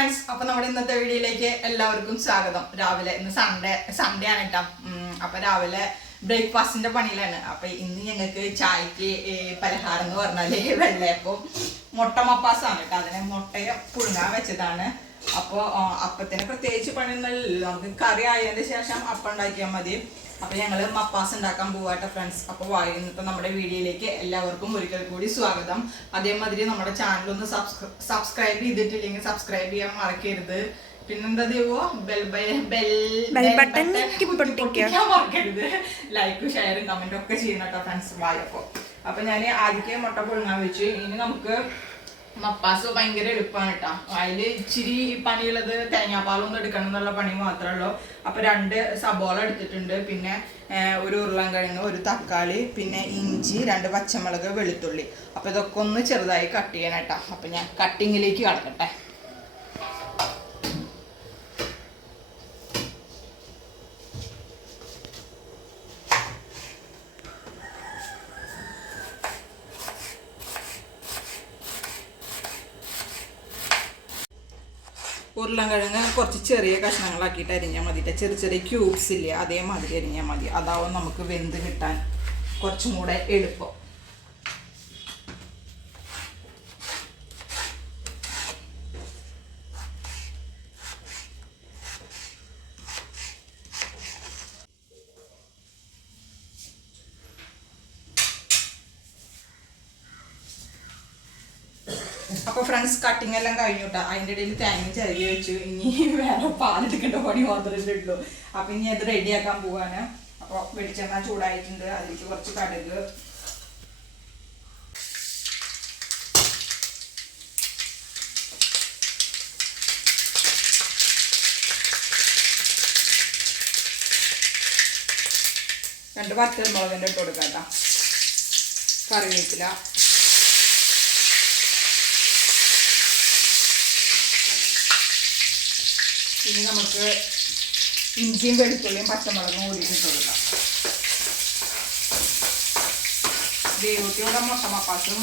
Friends, അപ്പൊ നമ്മുടെ ഇന്നത്തെ വീഡിയോയിലേക്ക് എല്ലാവർക്കും സ്വാഗതം. രാവിലെ ഇന്ന് സൺഡേ ആണ് കേട്ടോ. അപ്പൊ രാവിലെ ബ്രേക്ക്ഫാസ്റ്റിന്റെ പണിയിലാണ്. അപ്പൊ ഇന്ന് ഞങ്ങൾക്ക് ചായക്ക് പലഹാരം എന്ന് പറഞ്ഞാല് വെള്ളയപ്പം മുട്ട മപ്പാസാണ് കേട്ടോ. അതിനെ മുട്ടയെ പുഴുങ്ങാൻ വെച്ചതാണ്. അപ്പോൾ അപ്പത്തിന് പ്രത്യേകിച്ച് പണിയൊന്നുമില്ല, നമുക്ക് കറി ആയതിന് ശേഷം അപ്പം ഉണ്ടാക്കിയാൽ മതി. അപ്പൊ ഞങ്ങള് മപ്പാസ് ഉണ്ടാക്കാൻ പോവാട്ടെ ഫ്രണ്ട്സ്. അപ്പൊ ഇന്നത്തെ നമ്മുടെ വീഡിയോയിലേക്ക് എല്ലാവർക്കും ഒരിക്കൽ കൂടി സ്വാഗതം. അതേമാതിരി നമ്മുടെ ചാനൽ ഒന്ന് സബ്സ്ക്രൈബ് ചെയ്തിട്ടില്ലെങ്കിൽ സബ്സ്ക്രൈബ് ചെയ്യാൻ മറക്കരുത്. പിന്നെന്താ ബെൽ ബട്ടൺ മറക്കരുത്. ലൈക്കും ഷെയറും കമന്റും ഒക്കെ ചെയ്യണം കേട്ടോ ഫ്രണ്ട്സ്. അപ്പൊ ഞാൻ ആദ്യം മുട്ട പുഴുങ്ങാൻ വെച്ചു. ഇനി നമുക്ക് മപ്പാസ് ഭയങ്കര എളുപ്പമാണ് കേട്ടോ. അതില് ഇച്ചിരി പണിയുള്ളത് തേങ്ങാപ്പാലൊന്നും എടുക്കണം എന്നുള്ള പണി മാത്രമേ ഉള്ളൂ. അപ്പൊ 2 സബോള എടുത്തിട്ടുണ്ട്, പിന്നെ ഒരു ഉരുളൻകിഴങ്ങ്, ഒരു തക്കാളി, പിന്നെ ഇഞ്ചി, 2 പച്ചമുളക്, വെളുത്തുള്ളി. അപ്പൊ ഇതൊക്കെ ഒന്ന് ചെറുതായി കട്ട് ചെയ്യണം കേട്ടോ. അപ്പൊ ഞാൻ കട്ടിങ്ങിലേക്ക് കടക്കട്ടെ. ഉരുളൻകിഴങ്ങ് കുറച്ച് ചെറിയ കഷ്ണങ്ങളാക്കിയിട്ട് അരിഞ്ഞാൽ മതി. ചെറിയ ചെറിയ ക്യൂബ്സ് ഇല്ലേ, അതേമാതിരി അരിഞ്ഞാൽ മതി. അതാവും നമുക്ക് വെന്ത് കിട്ടാൻ കുറച്ചും കൂടെ എളുപ്പം. അപ്പോൾ ഫ്രണ്ട്സ്, കട്ടിങ് എല്ലാം കഴിഞ്ഞു കേട്ടോ. അതിൻ്റെ ഇടയിൽ തേങ്ങ ചിരകി വെച്ചു. ഇനി വേറെ പാലെടുക്കേണ്ട പണി മാത്രമേ ഉള്ളൂ. അപ്പം ഇനി അത് റെഡിയാക്കാൻ പോവാണ്. അപ്പോൾ വെളിച്ചെണ്ണ ചൂടായിട്ടുണ്ട്. അതിലേക്ക് കുറച്ച് കടുക്, രണ്ട് പച്ചമുളകിൻ്റെ ഇട്ട് കൊടുക്കാം കേട്ടോ. കറിവേപ്പില, ഇനി നമുക്ക് ഇഞ്ചിയും വെളുത്തുള്ളിയും പച്ചമുളകും കൂടിയിട്ട് ഇട്ട് കൊടുക്കാം. ദേവൂട്ടിയുടെ മുട്ട മപ്പാസും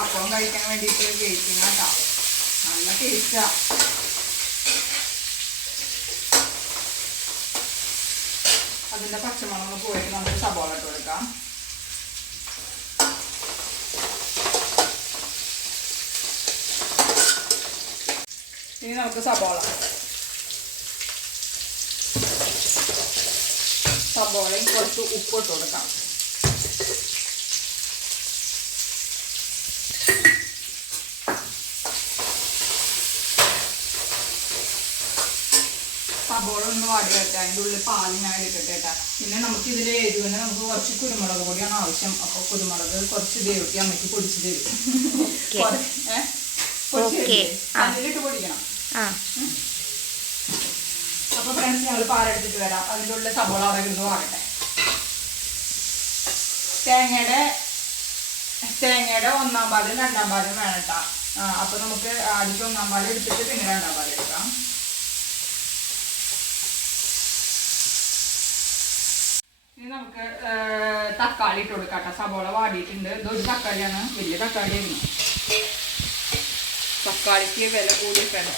അപ്പം കഴിക്കാൻ വേണ്ടിയിട്ട് വെയിറ്റിംഗ് കേട്ടോ. നല്ല ടേസ്റ്റാ. അതിൻ്റെ പച്ചമുളക് പോയിട്ട് നമുക്ക് സബോള ഇട്ട് കൊടുക്കാം. ഇനി നമുക്ക് സബോളയും കുറച്ച് ഉപ്പ് ഇട്ട് കൊടുക്കാം. സബോള ഒന്ന് വാടി വെക്കാം. അതിൻ്റെ ഉള്ളിൽ പാല് ഞാൻ എടുക്കട്ടെ കേട്ടോ. പിന്നെ നമുക്ക് ഇതിൽ എരിവിന് നമുക്ക് കുറച്ച് കുരുമുളക് പൊടിയാണ് ആവശ്യം. അപ്പോൾ കുരുമുളക് കുറച്ച് ദേവട്ടി അമ്മയ്ക്ക് പൊടിച്ച് തരും. കല്ലിലിട്ട് പൊടിക്കണം. അപ്പോൾ ഫ്രണ്ട്സ്, ഞങ്ങൾ പാലെടുത്തിട്ട് വരാം. അതിൻ്റെ ഉള്ളിൽ സബോള അവിടെ ഇരുന്ന് വാങ്ങട്ടെ. തേങ്ങയുടെ 1-ാം പാലും 2-ാം പാലും വേണം കേട്ടോ. അപ്പോൾ നമുക്ക് ആദ്യം 1-ാം പാൽ എടുത്തിട്ട് പിന്നെ 2-ാം പാൽ എടുക്കാം. ഇനി നമുക്ക് തക്കാളി ഇട്ട് കൊടുക്കാം കേട്ടോ. സബോള വാടിയിട്ടുണ്ട്. ഇതൊരു തക്കാളിയാണ്, വലിയ തക്കാളിയായിരുന്നു. തക്കാളിക്ക് വില കൂടിയിട്ടാണ്.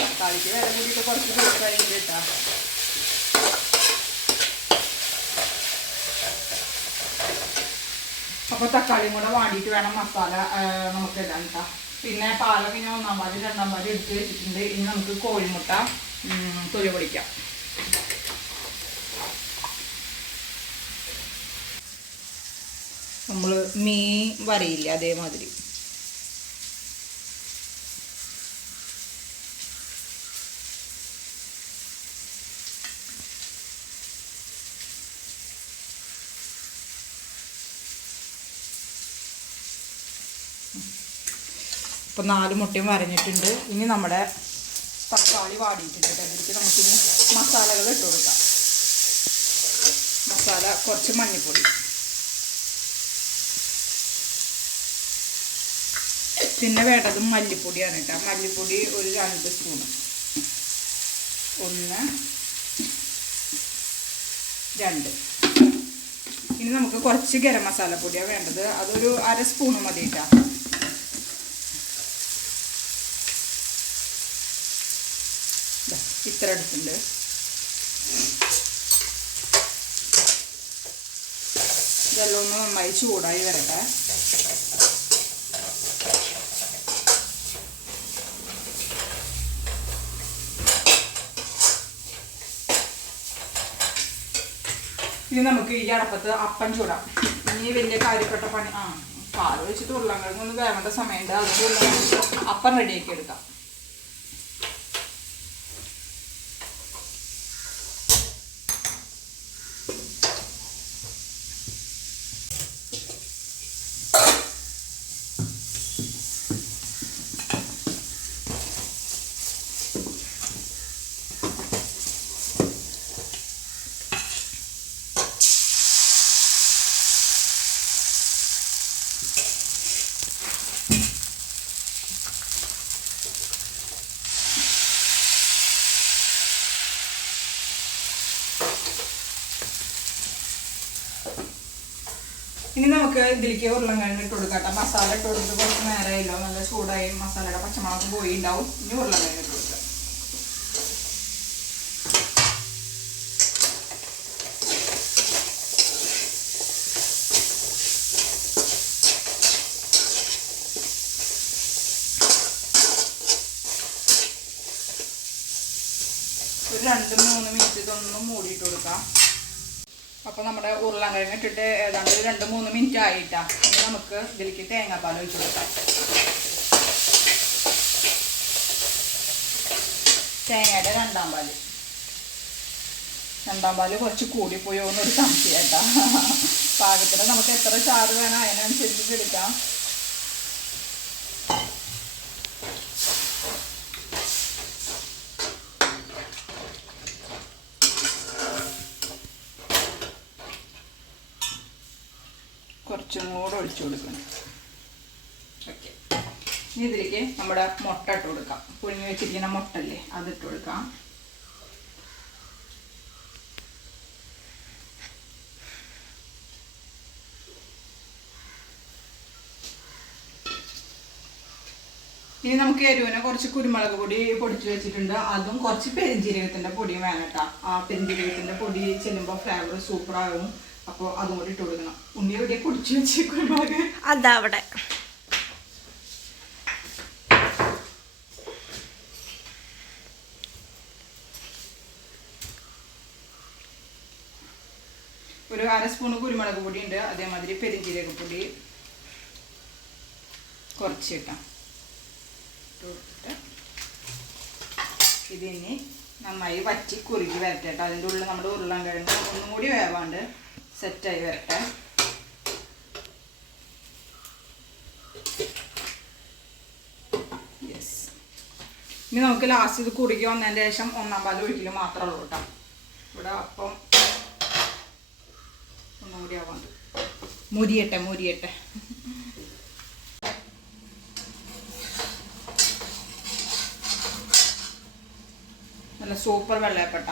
തക്കാളിക്ക് വില കൂടിയിട്ട് കുറച്ച് ദിവസമായിട്ട് കേട്ടോ. അപ്പോൾ തക്കാളിയും കൂടെ വാടിയിട്ട് വേണം മസാല നമുക്ക് ഇടാൻ കേട്ടോ. പിന്നെ പാലൊക്കെ ഞാൻ 1-ാം പാല് 2-ാം പാല് എടുത്ത് വെച്ചിട്ടുണ്ട്. ഇനി നമുക്ക് കോഴിമുട്ട തൊലി പൊളിക്കാം. നമ്മൾ മീൻ വരയില്ല, അതേമാതിരി. ഇപ്പോൾ 4 മുട്ടയും വരഞ്ഞിട്ടുണ്ട്. ഇനി നമ്മുടെ തക്കാളി വാടിയിട്ടുണ്ട്. അതിലേക്ക് നമുക്കിനി മസാലകൾ ഇട്ട് കൊടുക്കാം. മസാല കുറച്ച് മഞ്ഞൾപ്പൊടി, പിന്നെ വേണ്ടത് മല്ലിപ്പൊടിയാണ് കേട്ടോ. മല്ലിപ്പൊടി ഒരു 2 സ്പൂണ്. 1 2. ഇനി നമുക്ക് കുറച്ച് ഗരം മസാല പൊടിയാണ് വേണ്ടത്. അതൊരു 1/2 സ്പൂൺ മതി കേട്ടോ. മിക്സർ എടുത്തിട്ടുണ്ട്. ഇതെല്ലാം ഒന്ന് നന്നായി ചൂടായി വരട്ടെ. ഇനി നമുക്ക് ഈ അടപ്പത്ത് അപ്പം ചൂടാം. ഇനി വലിയ കാര്യപ്പെട്ട പണി പാൽ ഒഴിച്ചിട്ട് ഉരുളക്കിഴങ്ങ് ഒന്ന് വേവേണ്ട സമയമുണ്ട്. അതുകൊണ്ട് അപ്പം റെഡിയാക്കി എടുക്കാം. ഇനി നമുക്ക് ഇതിലേക്ക് ഉരുളക്കിഴങ്ങ് ഇട്ട് കൊടുക്കാം. മസാല ഇട്ട് കൊടുത്തിട്ട് കുറച്ച് നേരമായല്ലോ, നല്ല ചൂടായി, മസാലയുടെ പച്ചമുളക് പോയി ഉണ്ടാവും. ഇനി ഉരുളക്കിഴങ്ങ് ഇട്ട് കൊടുക്കാം. ഒരു 2-3 മിനിറ്റ് ഇതൊന്ന് മൂടിയിട്ട് കൊടുക്കാം. അപ്പോൾ നമ്മുടെ ഉരുളക്കിഴങ്ങ് ഇട്ടിട്ട് ഏതാണ്ട് 2-3 മിനിറ്റ് ആയിട്ടാണ്. ഇനി നമുക്ക് ഇതിലേക്ക് തേങ്ങാപ്പാൽ ഒഴിച്ച് കൊടുക്കാം. തേങ്ങയുടെ രണ്ടാം പാല് കുറച്ച് കൂടിപ്പോയോ എന്നൊരു സംശയമായിട്ടാ. പാകത്തിന് നമുക്ക് എത്ര ചാറ് വേണം അതിനനുസരിച്ച് എടുക്കാം. കുറച്ചും കൂടെ ഒഴിച്ചു കൊടുക്കണം. ഓക്കെ, ഇനി ഇതിലേക്ക് നമ്മുടെ മുട്ട ഇട്ട് കൊടുക്കാം. പുഴുങ്ങി വെച്ചിരിക്കുന്ന മുട്ടല്ലേ, അതിട്ട് കൊടുക്കാം. ഇനി നമുക്ക് എരിവിനെ കുറച്ച് കുരുമുളക് പൊടി പൊടിച്ചു വെച്ചിട്ടുണ്ട്. അതും കുറച്ച് പെരിഞ്ജീരകത്തിൻ്റെ പൊടിയും വേണം കേട്ടോ. ആ പെരിഞ്ജീരകത്തിൻ്റെ പൊടി ചെല്ലുമ്പോൾ ഫ്ലേവർ സൂപ്പറാകും. അപ്പോൾ അതും കൂടി ഇട്ട് കൊടുക്കണം. ഉണ്ണി എവിടെ പൊടിച്ചു വെച്ച് കുരുമുളക് അതാ അവിടെ. ഒരു 1/2 സ്പൂൺ കുരുമുളക് പൊടി ഉണ്ട്. അതേമാതിരി പെരിഞ്ജീരകപ്പൊടി കുറച്ച് ഇട്ടാം. ഇതിനി നന്നായി വറ്റി കുറുകി വരട്ടെ കേട്ടോ. അതിൻ്റെ ഉള്ളിൽ നമ്മുടെ ഉരുളക്കിഴങ്ങ് ഒന്നും കൂടി വേവാണ്ട് സെറ്റായി വരട്ടെ. യെസ്, ഇനി നമുക്ക് ലാസ്റ്റ് ഇത് കുറുകി വന്നതിൻ്റെ ശേഷം 1-ാം പാൽ ഒഴിക്കൽ മാത്രമേ ഉള്ളൂ കേട്ടോ. ഇവിടെ അപ്പം ഒന്നും കൂടി ആവാണ്ട് മുരിയട്ടെ. നല്ല സൂപ്പർ വെള്ളയപ്പട്ട.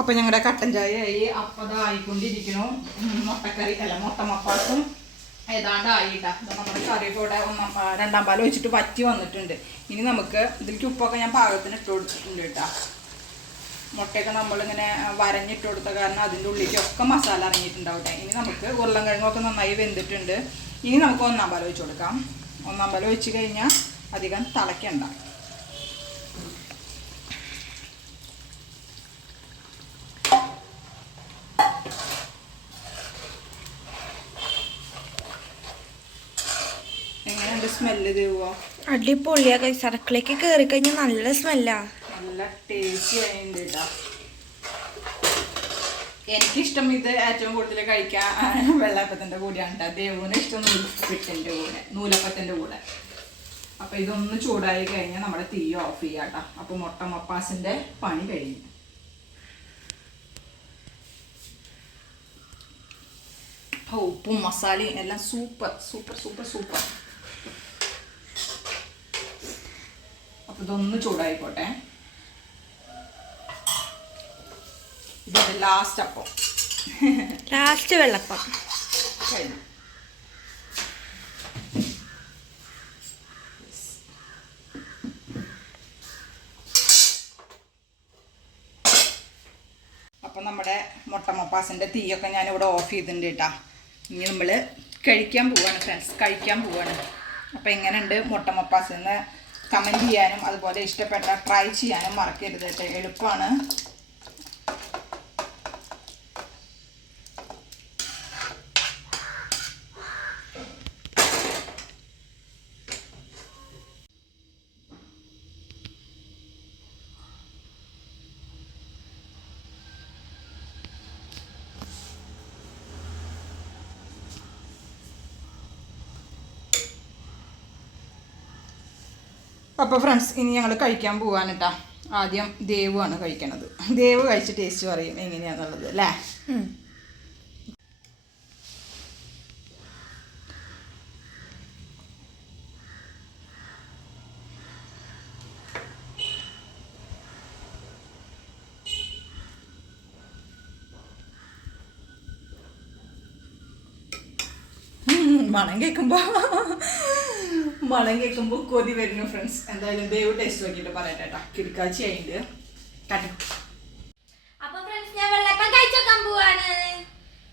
അപ്പം ഞങ്ങളുടെ കട്ടൻ ചായയായി. അപ്പം ആയിക്കൊണ്ടിരിക്കണു. മുട്ട മപ്പാസും ഏതാണ്ട് ആയിട്ടാ. നമ്മുടെ കറിയൊക്കെ ഇവിടെ 2-ാം പാൽ ഒഴിച്ചിട്ട് വറ്റി വന്നിട്ടുണ്ട്. ഇനി നമുക്ക് ഇതിലേക്ക് ഉപ്പൊക്കെ ഞാൻ പാകത്തിന് ഇട്ട് കൊടുത്തിട്ടുണ്ട് കേട്ടോ. മുട്ടയൊക്കെ നമ്മളിങ്ങനെ വരഞ്ഞിട്ട് കൊടുത്ത കാരണം അതിൻ്റെ ഉള്ളിലേക്കൊക്കെ മസാല ഇറങ്ങിയിട്ടുണ്ടാവട്ടെ. ഇനി നമുക്ക് ഉരുളക്കിഴങ്ങൊക്കെ നന്നായി വെന്തിട്ടുണ്ട്. ഇനി നമുക്ക് 1-ാം പാൽ ഒഴിച്ച് കൊടുക്കാം. 1-ാം പാൽ ഒഴിച്ച് കഴിഞ്ഞാൽ അധികം തിളയ്ക്കണ്ട. എങ്ങനെയുണ്ട് സ്മെല്ല്? തരുവോ? അടിപൊളിയാ. അടുക്കളയ്ക്ക് കയറി കഴിഞ്ഞാൽ നല്ല സ്മെല്ലാ. നല്ല ടേസ്റ്റി ആയിട്ടുണ്ട് കേട്ടോ. എനിക്കിഷ്ടം ഇത് ഏറ്റവും കൂടുതൽ കഴിക്കാൻ വെള്ളയപ്പത്തിൻ്റെ കൂടെയാണ് കേട്ടോ. ദേവുവിന് ഇഷ്ടം നൂലപ്പത്തിൻ്റെ കൂടെ. അപ്പം ഇതൊന്ന് ചൂടായി കഴിഞ്ഞാൽ നമ്മുടെ തീ ഓഫ് ചെയ്യാം കേട്ടോ. അപ്പം മുട്ട മപ്പാസിൻ്റെ പണി കഴിഞ്ഞു. ഉപ്പും മസാലയും എല്ലാം സൂപ്പർ. അപ്പം ഇതൊന്ന് ചൂടായിക്കോട്ടെ. ഇതിൻ്റെ ലാസ്റ്റ് അപ്പം ലാസ്റ്റ് വെള്ളപ്പം കഴിഞ്ഞു. അപ്പം നമ്മുടെ മുട്ടമപ്പാസിൻ്റെ തീയൊക്കെ ഞാനിവിടെ ഓഫ് ചെയ്തിട്ടുണ്ട് കേട്ടോ. ഇനി നമ്മൾ കഴിക്കാൻ പോവാണ് ഫ്രണ്ട്സ്, കഴിക്കാൻ പോവാണ്. അപ്പോൾ എങ്ങനെയുണ്ട് മുട്ടമപ്പാസ് എന്ന് കമൻറ്റ് ചെയ്യാനും അതുപോലെ ഇഷ്ടപ്പെട്ട ട്രൈ ചെയ്യാനും മറക്കരുത് കേട്ടോ. എളുപ്പമാണ്. അപ്പോൾ ഫ്രണ്ട്സ് ഇനി ഞങ്ങൾ കഴിക്കാൻ പോവാണ് കേട്ടോ. ആദ്യം ദേവുമാണ് കഴിക്കണത്. ദേവ് കഴിച്ച് ടേസ്റ്റ് പറയും എങ്ങനെയാണെന്നുള്ളത് അല്ലേ. മണം കേൾക്കുമ്പോൾ കൊതി വരുന്നു ഫ്രണ്ട്സ്. എന്തായാലും ദേവ് ടേസ്റ്റ് നോക്കിയിട്ട് പറയട്ടെ കേട്ടോ. കിടക്കാച്ചി ആയിട്ട് കട്ടി. അപ്പൊ ഫ്രണ്ട്സ് ഞാൻ വെള്ളപ്പം കഴിച്ചോക്കാൻ പോവാണ്.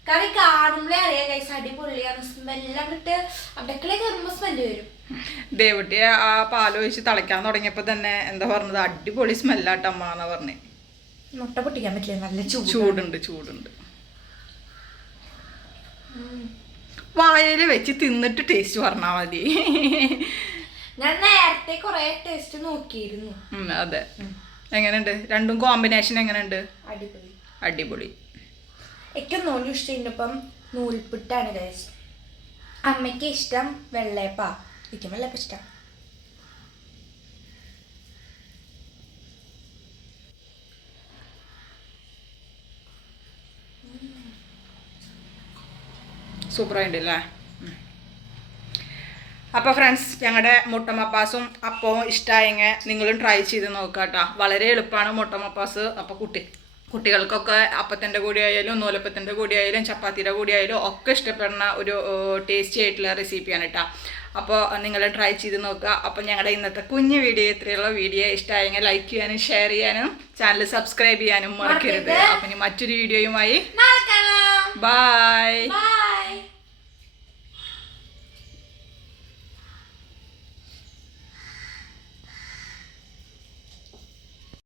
കറി കാണുമ്പോഴേ അറിയാം കൈസ് അടിപൊളിയാണ്. സ്മെല്ലാം ഇട്ട് അടുക്കളയിൽ കയറുമ്പോ സ്മെല്ല് വരും. ദേവട്ടിയെ ആ പാലൊഴിച്ച് തിളയ്ക്കാൻ തുടങ്ങിയപ്പോൾ തന്നെ എന്താ പറഞ്ഞത്, അടിപൊളി സ്മെല്ലാട്ടോ അമ്മ എന്നാ പറഞ്ഞേ. മുട്ട പൊട്ടിക്കാൻ പറ്റില്ല, നല്ല ചൂടുണ്ട്. വായയിൽ വെച്ച് തിന്നിട്ട് ടേസ്റ്റ് പറഞ്ഞാൽ മതി. ഞാൻ നേരത്തെ കൊറേ ടേസ്റ്റ് നോക്കിയിരുന്നു. അതെ. എങ്ങനെയുണ്ട് രണ്ടും കോമ്പിനേഷൻ? എങ്ങനെയുണ്ട്? അടിപൊളി. ഏറ്റവും നൂല് ഇഷ്ടം നൂൽപുട്ടാണ് ഗൈസ്. അമ്മയ്ക്ക് ഇഷ്ടം വെള്ളയപ്പ. എനിക്കും വെള്ളയപ്പ ഇഷ്ടം. സൂപ്പറായിട്ടുണ്ടല്ലേ. അപ്പോൾ ഫ്രണ്ട്സ് ഞങ്ങളുടെ മുട്ടമപ്പാസും അപ്പവും ഇഷ്ടമായെങ്കിൽ നിങ്ങളും ട്രൈ ചെയ്ത് നോക്കുക കേട്ടോ. വളരെ എളുപ്പമാണ് മുട്ടമപ്പാസ്. അപ്പോൾ കുട്ടികൾക്കൊക്കെ അപ്പത്തിൻ്റെ കൂടി ആയാലും നൂലപ്പത്തിൻ്റെ കൂടി ആയാലും ചപ്പാത്തിയുടെ കൂടി ആയാലും ഒക്കെ ഇഷ്ടപ്പെടുന്ന ഒരു ടേസ്റ്റി ആയിട്ടുള്ള റെസിപ്പിയാണ് കേട്ടോ. അപ്പോൾ നിങ്ങൾ ട്രൈ ചെയ്ത് നോക്കുക. അപ്പോൾ ഞങ്ങളുടെ ഇന്നത്തെ കുഞ്ഞു വീഡിയോ ഇത്രയുള്ള വീഡിയോ ഇഷ്ടമായെങ്കിൽ ലൈക്ക് ചെയ്യാനും ഷെയർ ചെയ്യാനും ചാനൽ സബ്സ്ക്രൈബ് ചെയ്യാനും മറക്കരുത്. അപ്പം ഇനി മറ്റൊരു വീഡിയോയുമായി ബൈ.